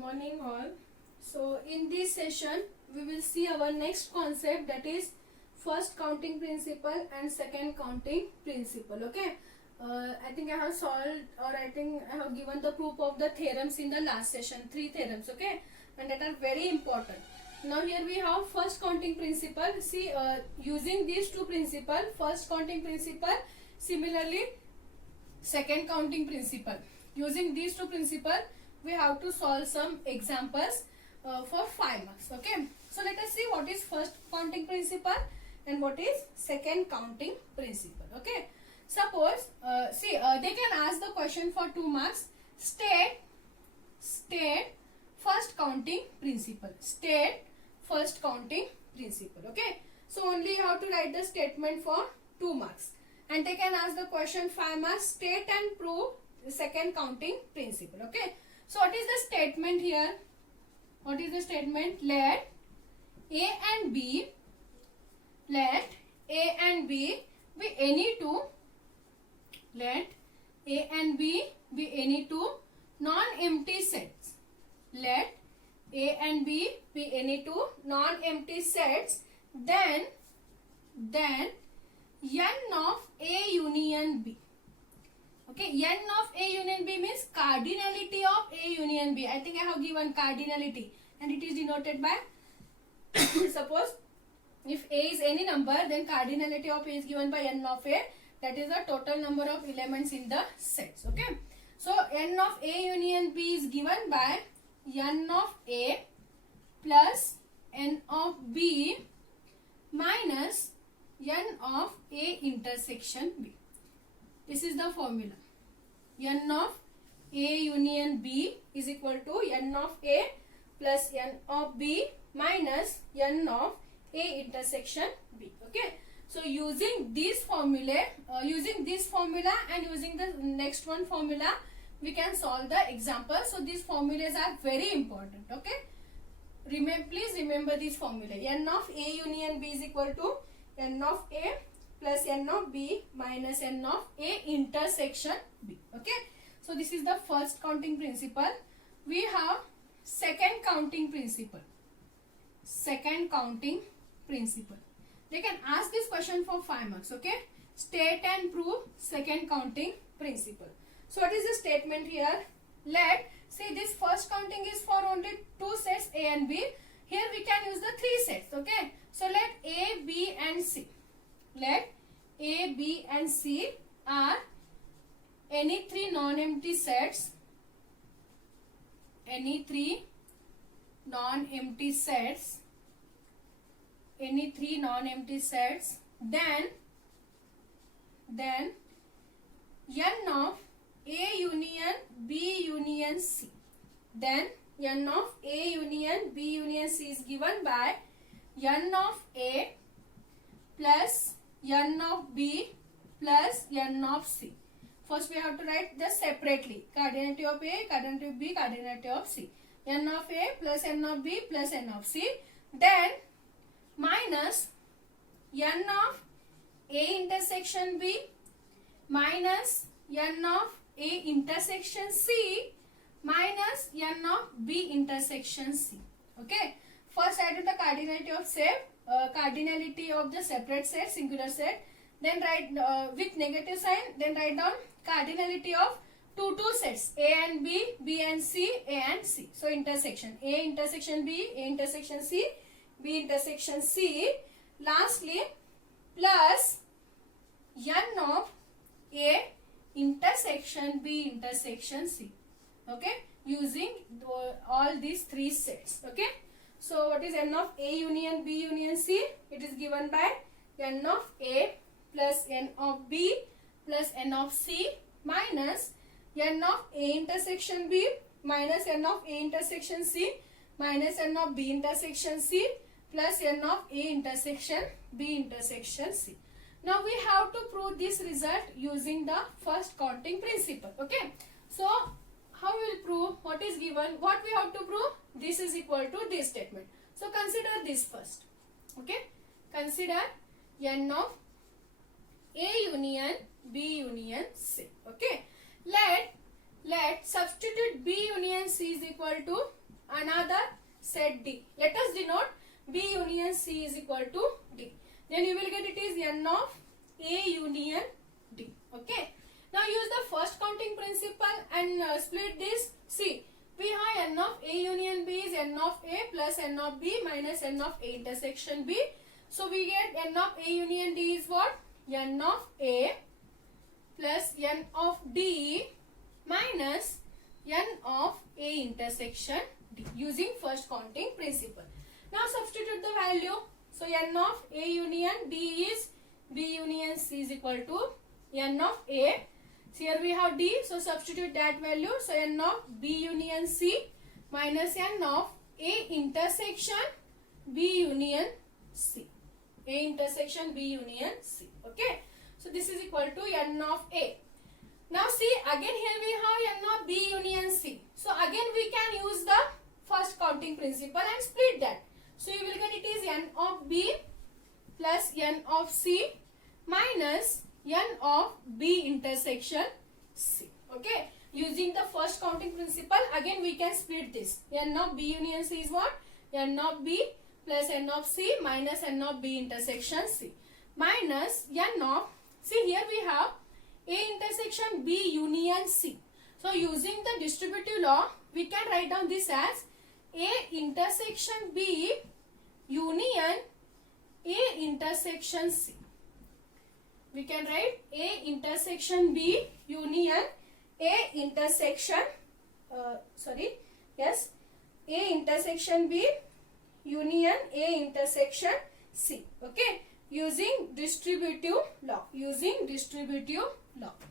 morning all. So in this session we will see our next concept, that is first counting principle and second counting principle. Okay, I think I have solved, or I think I have given the proof of the theorems in the last session, 3 theorems. Okay, and that are very important. Now here we have first counting principle. See, using these two principles, first counting principle, similarly second counting principle, using these two principles we have to solve some examples for 5 marks. Okay, so let us see what is first counting principle and what is second counting principle. Okay, suppose they can ask the question for 2 marks. State first counting principle. State first counting principle. Okay, so only you have to write the statement for 2 marks, and they can ask the question 5 marks. State and prove the second counting principle. Okay, so what is the statement here? What is the statement? Let A and B be any two. Let A and B be any two non-empty sets. Let A and B be any two non-empty sets. Then n of A union B. Okay, n of A union B means cardinality of A union B. I think I have given cardinality, and it is denoted by suppose if A is any number, then cardinality of A is given by n of A. That is the total number of elements in the sets. Okay, so n of A union B is given by n of A plus n of B minus n of A intersection B. This is the formula. N of A union B is equal to n of A plus n of B minus n of A intersection B. Okay, so using this formula and using the next one formula, we can solve the example. So these formulas are very important. Okay, please remember this formula. N of A union B is equal to n of A plus n of B minus n of A intersection B. Okay, so this is the first counting principle. We have second counting principle. Second counting principle. They can ask this question for 5 marks. Okay, state and prove second counting principle. So what is the statement here? Let, see, this first counting is for only 2 sets A and B. Here we can use the 3 sets. Okay, so let A, B and C. Let A, B and C are any 3 non-empty sets. Any 3 non-empty sets. Any 3 non-empty sets. Then n of A union B union C. Then n of A union B union C is given by n of A plus n of B plus n of C. First we have to write this separately. Cardinality of A, cardinality of B, cardinality of C. N of A plus n of B plus n of C. Then minus n of A intersection B minus n of A intersection C minus n of B intersection C. Okay, first I do the cardinality of set. Cardinality of the separate set, singular set, then write with negative sign, then write down cardinality of two sets, A and B, B and C, A and C. So intersection, A intersection B, A intersection C, B intersection C. Lastly, plus n of A intersection B intersection C. Okay, using all these 3 sets. Okay, so what is n of A union B union C? It is given by n of A plus n of B plus n of C minus n of A intersection B minus n of A intersection C minus n of B intersection C plus n of A intersection B intersection C. Now we have to prove this result using the first counting principle. Okay, so how we will prove? What is given? What we have to prove? This is equal to this statement. So consider this first. Okay, consider n of A union B union C. Okay, let substitute B union C is equal to another set D. Let us denote B union C is equal to D. Then you will get it is n of A union D. Okay. Now use the first counting principle and split this. See, we have n of A union B is n of A plus n of B minus n of A intersection B. So we get n of A union D is what? N of A plus n of D minus n of A intersection D using first counting principle. Now substitute the value. So n of A union D is B union C is equal to n of A. So here we have D. So substitute that value. So n of B union C minus n of A intersection B union C. A intersection B union C. Okay. So this is equal to n of A. Now see, again here we have n of B union C. So again we can use the first counting principle and split that. So you will get it is n of B plus n of C minus n of B intersection C. Okay. Using the first counting principle, again we can split this. N of B union C is what? N of B plus n of C minus n of B intersection C. Minus n of, see here we have A intersection B union C. So using the distributive law, we can write down this as A intersection B union A intersection C. We can write A intersection B union A intersection, A intersection B union A intersection C. Okay. Using distributive law.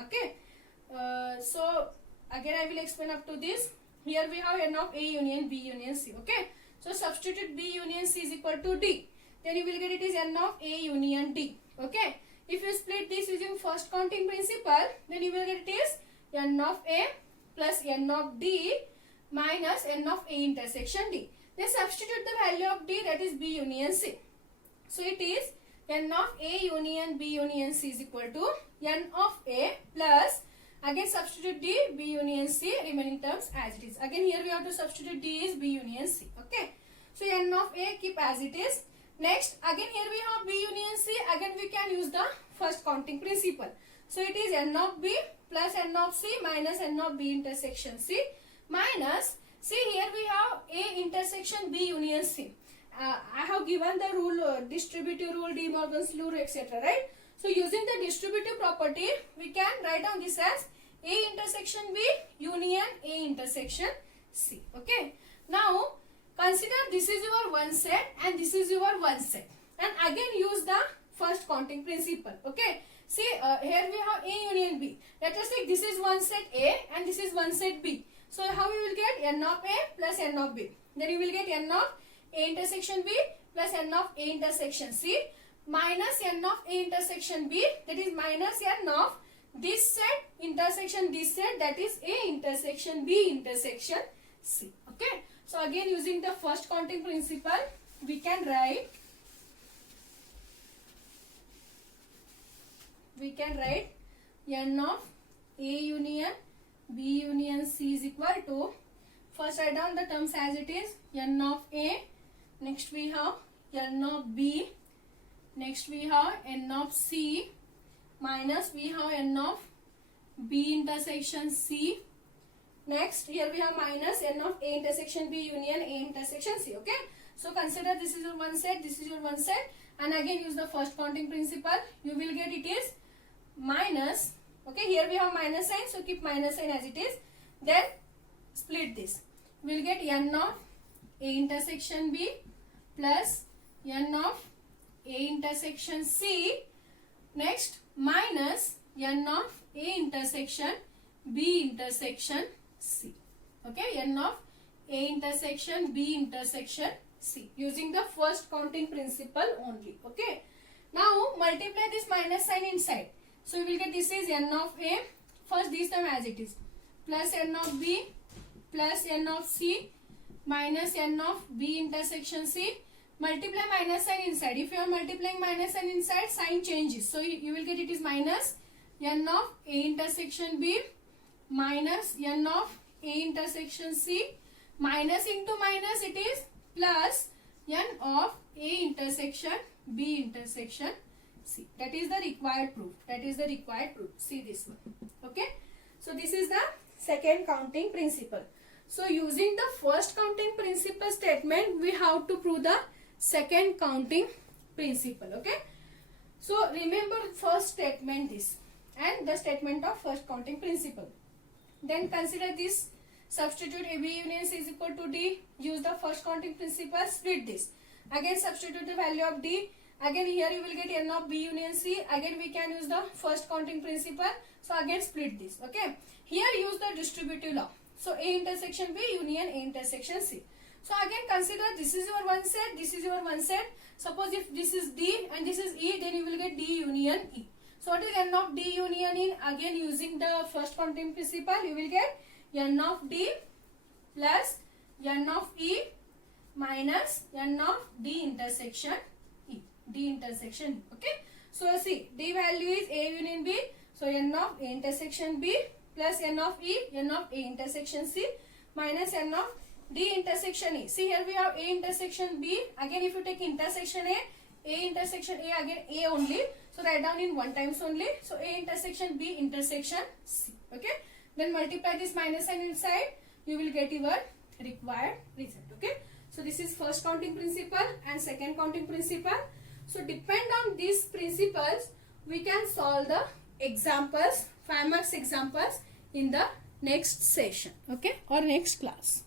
Okay. So again I will explain up to this. Here we have n of A union B union C. Okay. So substitute B union C is equal to D. Then you will get it is n of A union D. Okay. If you split this using first counting principle, then you will get it is n of A plus n of D minus n of A intersection D. Then substitute the value of D, that is B union C. So it is n of A union B union C is equal to n of A plus, again substitute D, B union C, remaining terms as it is. Again here we have to substitute D is B union C. Okay. So n of A keep as it is. Next, again here we have B union C. Again we can use the first counting principle. So it is n of B plus n of C minus n of B intersection C minus, see here we have A intersection B union C. I have given the rule, distributive rule, De Morgan's rule, etc. Right? So using the distributive property, we can write down this as A intersection B union A intersection C. Okay. Now consider this is your one set and this is your one set, and again use the first counting principle. Okay. See here we have A union B. Let us take this is one set A and this is one set B. So how we will get n of A plus n of B. Then you will get n of A intersection B plus n of A intersection C minus n of A intersection B, that is minus n of this set intersection this set, that is A intersection B intersection C. Okay. So again using the first counting principle, we can write n of A union B union C is equal to, first write down the terms as it is, n of A, next we have n of B, next we have n of C minus we have n of B intersection C. Next here we have minus n of A intersection B union A intersection C. Okay. So consider this is your one set, this is your one set, and again use the first counting principle. You will get it is minus, okay, here we have minus sign, so keep minus sign as it is. Then split this. We will get n of A intersection B plus n of A intersection C. Next minus n of A intersection B intersection C. Okay, n of A intersection B intersection C using the first counting principle only. Okay. Now multiply this minus sign inside. So you will get this is n of A, first this term as it is, plus n of B plus n of C minus n of B intersection C. Multiply minus sign inside. If you are multiplying minus sign inside, sign changes. So you will get it is minus n of A intersection B minus n of A intersection C minus into minus it is plus n of A intersection B intersection C. That is the required proof. That is the required proof. See this one. Okay. So this is the second counting principle. So using the first counting principle statement, we have to prove the second counting principle. Okay. So remember first statement this and the statement of first counting principle. Then consider this. Substitute A B union C is equal to D. Use the first counting principle. Split this. Again substitute the value of D. Again here you will get n of B union C. Again we can use the first counting principle. So again split this. Okay. Here use the distributive law. So A intersection B union A intersection C. So again consider this is your one set. This is your one set. Suppose if this is D and this is E, then you will get D union E. So what is n of D union E? Again using the first counting principle, you will get n of D plus n of E minus n of D intersection E. D intersection E. Okay. So see, D value is A union B. So n of A intersection B plus n of E, n of A intersection C minus n of D intersection E. See here we have A intersection B. Again if you take intersection A intersection A, again A only. So write down in one times only. So A intersection B intersection C. Okay. Then multiply this minus sign inside. You will get your required result. Okay. So this is first counting principle and second counting principle. So depend on these principles, we can solve the examples, 5 marks examples in the next session. Okay. Or next class.